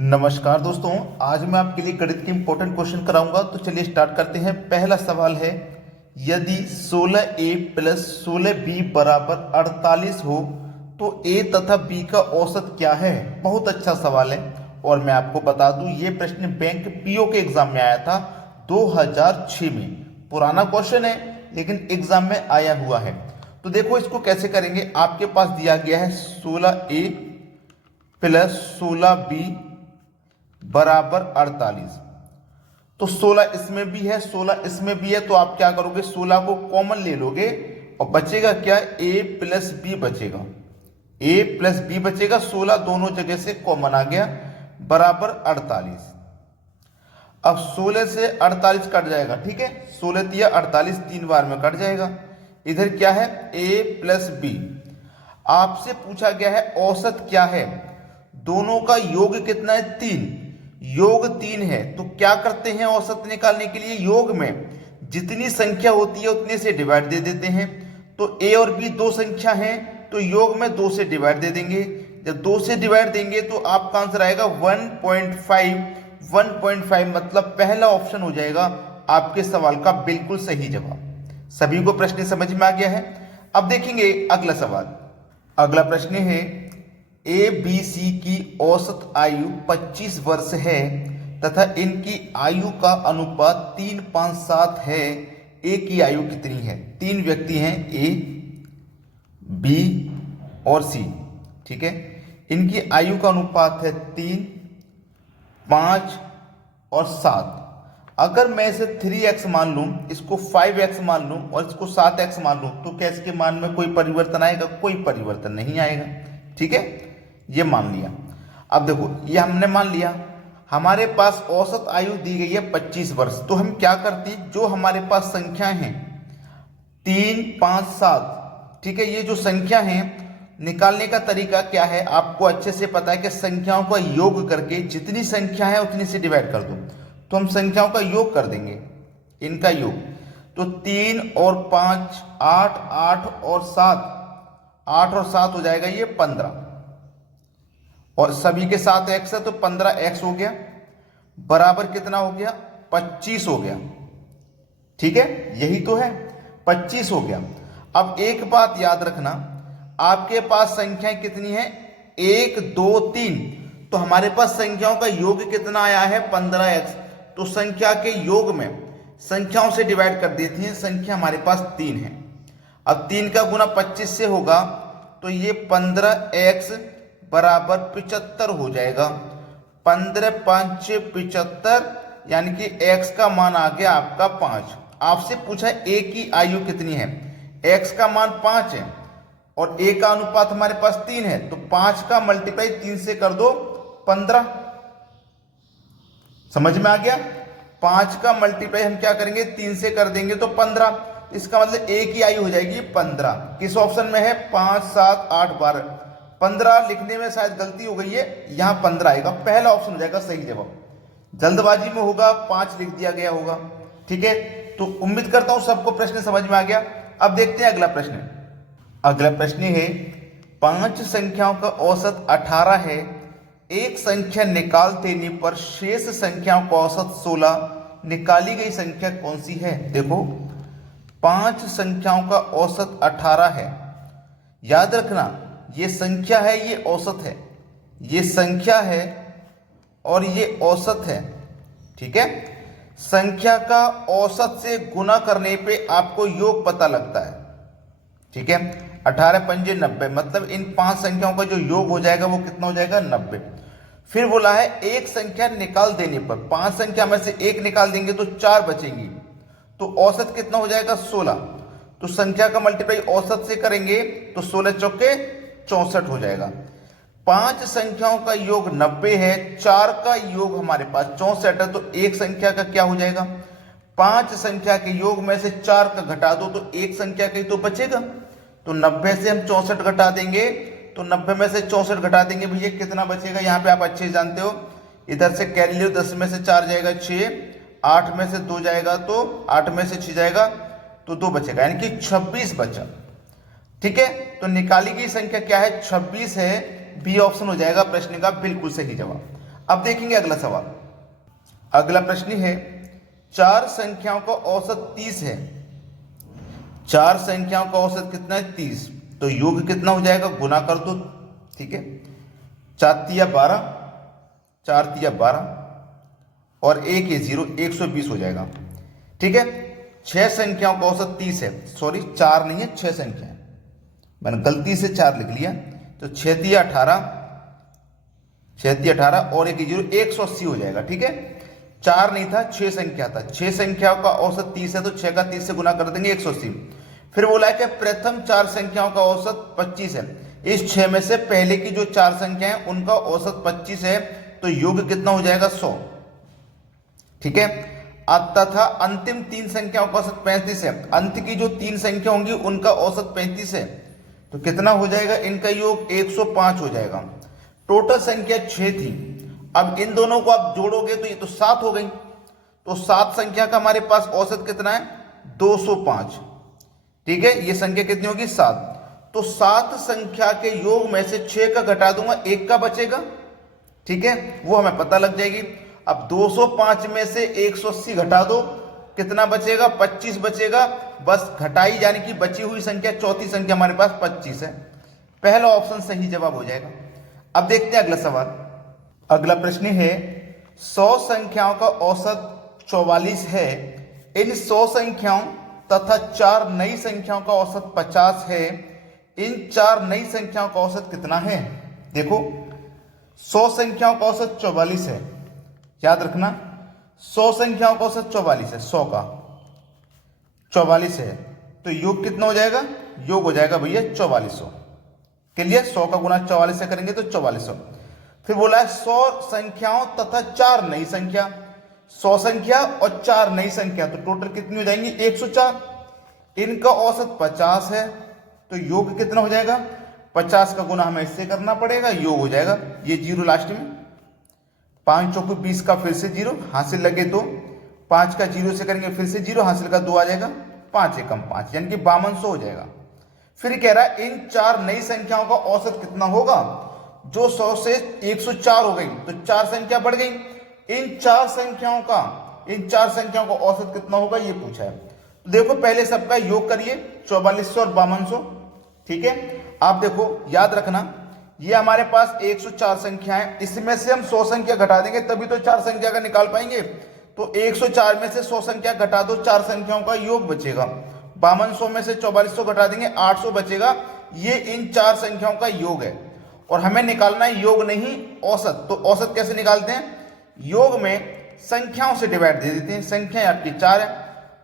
नमस्कार दोस्तों, आज मैं आपके लिए गणित के इंपॉर्टेंट क्वेश्चन कराऊंगा। तो चलिए स्टार्ट करते हैं। पहला सवाल है, यदि 16a प्लस 16b बराबर 48 हो तो a तथा b का औसत क्या है। बहुत अच्छा सवाल है और मैं आपको बता दूं ये प्रश्न बैंक पीओ के एग्जाम में आया था 2006 में। पुराना क्वेश्चन है लेकिन एग्जाम में आया हुआ है। तो देखो इसको कैसे करेंगे। आपके पास दिया गया है 16a प्लस 16b बराबर 48। तो 16 इसमें भी है, 16 इसमें भी है, तो आप क्या करोगे, 16 को कॉमन ले लोगे और बचेगा क्या, a प्लस बी बचेगा। a प्लस बी बचेगा, 16 दोनों जगह से कॉमन आ गया, बराबर 48। अब 16 से 48 कट जाएगा, ठीक है। 16 तिया 48, 3 बार में कट जाएगा। इधर क्या है, a प्लस बी। आपसे पूछा गया है औसत क्या है। दोनों का योग कितना है, 3। योग 3 है तो क्या करते हैं औसत निकालने के लिए, योग में जितनी संख्या होती है उतने से डिवाइड दे देते हैं। तो a और b दो संख्या हैं तो योग में 2 से डिवाइड दे देंगे। जब 2 से डिवाइड देंगे तो आपका आंसर आएगा 1.5। 1.5 मतलब पहला ऑप्शन हो जाएगा आपके सवाल का बिल्कुल सही जवाब। सभी को प्रश्न समझ में आ गया है। अब देखेंगे अगला सवाल। अगला प्रश्न है, ए बी सी की औसत आयु 25 वर्ष है तथा इनकी आयु का अनुपात 3:5:7 है। ए की आयु कितनी है। 3 व्यक्ति हैं, ए बी और सी, ठीक है। इनकी आयु का अनुपात है 3, 5 और 7। अगर मैं इसे 3x मान लूं, इसको 5x मान लूं और इसको 7x मान लूं तो क्या इसके मान में कोई परिवर्तन आएगा, कोई परिवर्तन नहीं आएगा, ठीक है। ये मान लिया। अब देखो ये हमने मान लिया, हमारे पास औसत आयु दी गई है 25 वर्ष। तो हम क्या करते हैं, जो हमारे पास संख्या है 3, 5, 7, ठीक है, ये जो संख्या है निकालने का तरीका क्या है आपको अच्छे से पता है कि संख्याओं का योग करके जितनी संख्या है उतनी से डिवाइड कर दो। तो हम संख्याओं का योग कर देंगे, इनका योग। तो 3 और 5 8, 8 और 7, 8 और 7 हो जाएगा ये 15 और सभी के साथ x है तो 15x हो गया, बराबर कितना हो गया, 25 हो गया, ठीक है। यही तो है, 25 हो गया। अब एक बात याद रखना, आपके पास संख्याएं कितनी है, 1 2 3। तो हमारे पास संख्याओं का योग कितना आया है, 15x। तो संख्या के योग में संख्याओं से डिवाइड कर देती हैं। संख्या हमारे पास 3 है। अब 3 का गुना 25 से होगा तो ये 15x बराबर 75 हो जाएगा। 15 5 75, यानी कि x का मान आ गया आपका 5। आपसे पूछा a की आयु कितनी है, x का मान 5 है और a का अनुपात हमारे पास 3 है। तो 5 का मल्टीप्लाई 3 से कर दो 15। समझ में आ गया। 5 का मल्टीप्लाई हम क्या करेंगे, 3 से कर देंगे तो 15। इसका मतलब a की आयु हो जाएगी 15। किस ऑप्शन में है, 5 7 8 12। 15 लिखने में शायद गलती हो गई है, यहां 15 आएगा, पहला ऑप्शन हो जाएगा सही जवाब। जल्दबाजी में होगा 5 लिख दिया गया होगा, ठीक है। तो उम्मीद करता हूं सबको प्रश्न समझ में आ गया। अब देखते हैं अगला प्रश्न। अगला प्रश्न है, 5 संख्याओं का औसत 18 है। एक संख्या निकाल देने पर शेष संख्याओं का औसत 16। निकाली गई संख्या कौन सी है। देखो 5 संख्याओं का औसत 18 है। याद रखना ये संख्या है, ये औसत है, ये संख्या है और ये औसत है, ठीक है। संख्या का औसत से गुना करने पे आपको योग पता लगता है, ठीक है। 18 पंजे 90, मतलब इन 5 संख्याओं का जो योग हो जाएगा वो कितना हो जाएगा, 90। फिर बोला है एक संख्या निकाल देने पर, 5 संख्या में से एक निकाल देंगे तो 4 बचेंगी, तो औसत कितना हो जाएगा, 16। तो संख्या का मल्टीप्लाई औसत से करेंगे तो 16 चौके 64 हो जाएगा। 5 संख्याओं का योग 90 है, 4 का योग हमारे पास 64 है, तो एक संख्या का क्या हो जाएगा, 5 संख्या के योग में से 4 का घटा दो तो एक संख्या का ही तो बचेगा। तो 90 से हम 64 घटा देंगे तो 90 में से 64 घटा देंगे भैया कितना बचेगा। यहाँ पे आप अच्छे जानते हो, इधर से कैरी लो, 10 में से 4 जाएगा 6, 8 में से 2 जाएगा तो 8 में से 6 जाएगा तो 2 बचेगा, यानी कि 26 बचा, ठीक है। तो निकाली गई संख्या क्या है, 26 है। बी ऑप्शन हो जाएगा प्रश्न का बिल्कुल सही जवाब। अब देखेंगे अगला सवाल। अगला प्रश्न है, चार संख्याओं का औसत 30 है। चार संख्याओं का औसत कितना है? 30। तो योग कितना हो जाएगा? गुना कर दो। ठीक है, 4 तिया 12, 4 तिया 12 और 1 ये 0, 120 हो जाएगा। ठीक है, छह संख्याओं का औसत 30 है। सॉरी, 4 नहीं है, 6 संख्या है, मैंने गलती से 4 लिख लिया। तो 6 तिया 18, 6 तिया 18 और 1 0, 180 हो जाएगा। ठीक है, 4 नहीं था, 6 संख्या था। 6 संख्याओं का औसत 30 है, तो 6 का 30 से गुना कर देंगे, 180। फिर बोला है कि प्रथम 4 संख्याओं का औसत 25 है। इस 6 में से पहले की जो 4 संख्या है उनका औसत 25 है, तो योग कितना हो जाएगा? 100। ठीक है, तथा अंतिम 3 संख्याओं का औसत 35 है। अंत की जो 3 संख्या होंगी उनका औसत 35 है, तो कितना हो जाएगा? इनका योग 105 हो जाएगा। टोटल संख्या 6 थी। अब इन दोनों को आप जोड़ोगे तो ये तो 7 हो गई। तो 7 संख्या का हमारे पास औसत कितना है? 205। ठीक है, ये संख्या कितनी होगी? 7। तो 7 संख्या के योग में से 6 का घटा दूंगा, 1 का बचेगा। ठीक है, वो हमें पता लग जाएगी। अब 205 में से 180 घटा दो, कितना बचेगा? 25 बचेगा। बस घटाई यानी कि बची हुई संख्या, चौथी संख्या हमारे पास 25 है। पहला ऑप्शन सही जवाब हो जाएगा। अब देखते हैं अगला सवाल। अगला प्रश्न है, 100 संख्याओं का औसत 44 है। इन 100 संख्याओं तथा 4 नई संख्याओं का औसत 50 है। इन 4 नई संख्याओं का औसत कितना है? देखो, 100 संख्याओं का औसत 44 है, याद रखना। 100 संख्याओं का औसत 44 है, 100 का 44 है, तो योग कितना हो जाएगा? योग हो जाएगा भैया 4400। क्लियर? 100 का गुना 44 से करेंगे तो 4400। फिर बोला है 100 संख्याओं तथा 4 नई संख्या। 100 संख्या और 4 नई संख्या, तो टोटल कितनी हो जाएंगी? 104। इनका औसत 50 है, तो योग कितना हो जाएगा? 50 का गुना हमें इससे करना पड़ेगा, योग हो जाएगा ये 0 लास्ट में। 5 चौको 20 का फिर से 0, हासिल लगे 2। 5 का 0 से करेंगे फिर से 0, हासिल का 2 आ जाएगा। 5 एकम 5 यानी कि 5200 हो जाएगा। फिर कह रहा है इन 4 नई संख्याओं का औसत कितना होगा? जो 100 से 104 हो गई, तो 4 संख्या बढ़ गई। इन 4 संख्याओं का औसत कितना होगा, ये पूछा है। तो देखो, पहले सबका योग करिए, 4400 और 5200। ठीक है, आप देखो, याद रखना, ये हमारे पास 104 संख्या है। इसमें से हम 100 संख्या घटा देंगे तभी तो 4 संख्या का निकाल पाएंगे। तो 104 में से 100 संख्या घटा दो, 4 संख्याओं का योग बचेगा। 5200 में से 4400 घटा देंगे, 800 बचेगा। ये इन 4 संख्याओं का योग है, और हमें निकालना है योग नहीं औसत। तो औसत कैसे निकालते हैं? योग में संख्याओं से डिवाइड दे देते हैं। संख्या आपकी 4 है,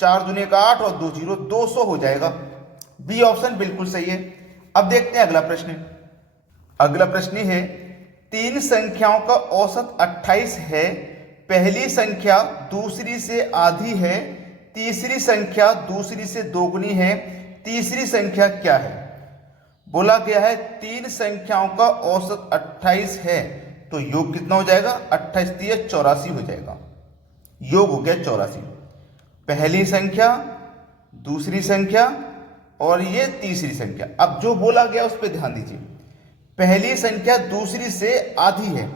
4 दूनी का 8 और 2 0, 200 हो जाएगा। बी ऑप्शन बिल्कुल सही है। अब देखते हैं अगला प्रश्न। अगला प्रश्न है, 3 संख्याओं का औसत 28 है। पहली संख्या दूसरी से आधी है, तीसरी संख्या दूसरी से दोगुनी है, तीसरी संख्या क्या है? बोला गया है 3 संख्याओं का औसत 28 है, तो योग कितना हो जाएगा? 28 तिया 84 हो जाएगा। योग हो गया 84। पहली संख्या, दूसरी संख्या और ये तीसरी संख्या। अब जो बोला गया उस पर ध्यान दीजिए। पहली संख्या दूसरी से आधी है,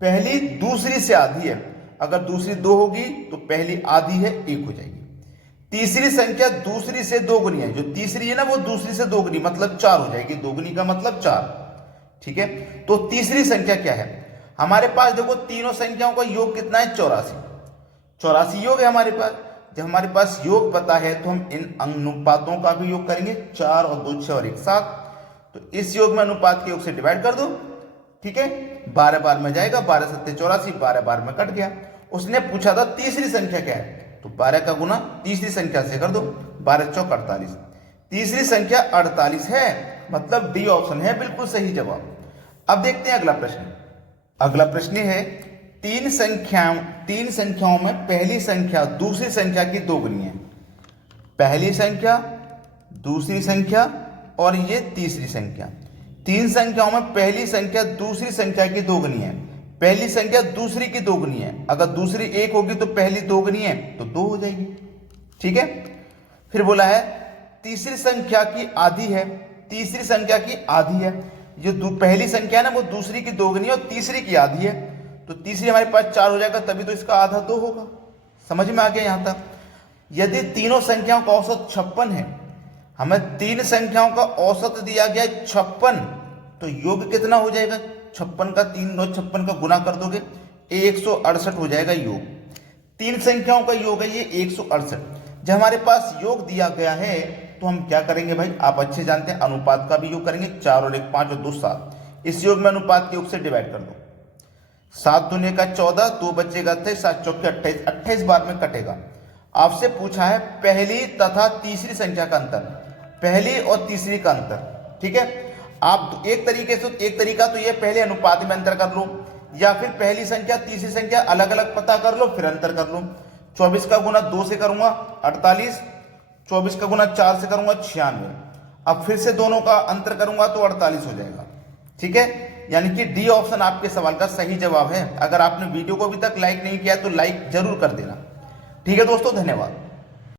पहली दूसरी से आधी है। अगर दूसरी 2 होगी तो पहली आधी है, 1 हो जाएगी। तीसरी संख्या दूसरी से दोगुनी है, जो तीसरी है ना वो दूसरी से दोगुनी मतलब 4 हो जाएगी। दोगुनी का मतलब 4। ठीक है, तो तीसरी संख्या क्या है? हमारे पास देखो, तीनों संख्याओं का योग कितना है? 84। 84 योग है हमारे पास। जब हमारे पास योग पता है तो हम इन अनुपातों का भी योग करेंगे। 4 और 2 6 और 1 7। तो इस योग में अनुपात के योग से डिवाइड कर दो। ठीक है, 12 बार में जाएगा, 12 7 84, 12 बार में कट गया। उसने पूछा था तीसरी संख्या क्या है, तो 12 का गुना तीसरी संख्या से कर दो, 12 चौक 48। तीसरी संख्या 48 है, मतलब डी ऑप्शन है बिल्कुल सही जवाब। अब देखते हैं अगला प्रश्न। अगला प्रश्न है, 3 संख्याओं में पहली संख्या दूसरी संख्या की दोगुनी है। पहली संख्या, दूसरी संख्या और ये तीसरी संख्या। 3 संख्याओं में पहली संख्या दूसरी संख्या की दोगुनी है। पहली संख्या दूसरी की दोगुनी है। अगर दूसरी 1 होगी तो पहली दोगुनी है तो 2 हो जाएगी। ठीक है, फिर बोला है तीसरी संख्या की आधी है। तीसरी संख्या की आधी है, जो पहली संख्या है ना वो दूसरी की दोगुनी है और तीसरी की आधी है, तो तीसरी हमारे पास 4 हो जाएगा, तभी तो इसका आधा 2 होगा। समझ में आ गया यहाँ तक। यदि तीनों संख्याओं का औसत 56 है, हमें तीन संख्याओं का औसत दिया गया 56, तो योग कितना हो जाएगा? 56 का 3 9 56 का गुना कर दोगे 168 हो जाएगा योग। तीन संख्याओं का योग है ये 168। जब हमारे पास योग दिया गया है तो हम क्या करेंगे भाई, आप अच्छे जानते हैं, अनुपात का भी योग करेंगे। 4 और 1 5 और 2 7, इस योग में अनुपात के योग से डिवाइड कर दो। 7 दूनी का 14, 2 बचेगा 28, 7 चौके 28, 28 बार में कटेगा। आपसे पूछा है पहली तथा तीसरी संख्या का अंतर, पहली और तीसरी का अंतर। ठीक है, आप एक तरीका तो ये पहले अनुपात में अंतर कर लो, या फिर पहली संख्या तीसरी संख्या अलग अलग पता कर लो फिर अंतर कर लो। 24 का गुना 2 से करूंगा 48, 24 का गुना 4 से करूंगा 96, अब फिर से दोनों का अंतर करूंगा तो 48 हो जाएगा। ठीक है, यानी कि डी ऑप्शन आपके सवाल का सही जवाब है। अगर आपने वीडियो को अभी तक लाइक नहीं किया तो लाइक जरूर कर देना। ठीक है दोस्तों, धन्यवाद।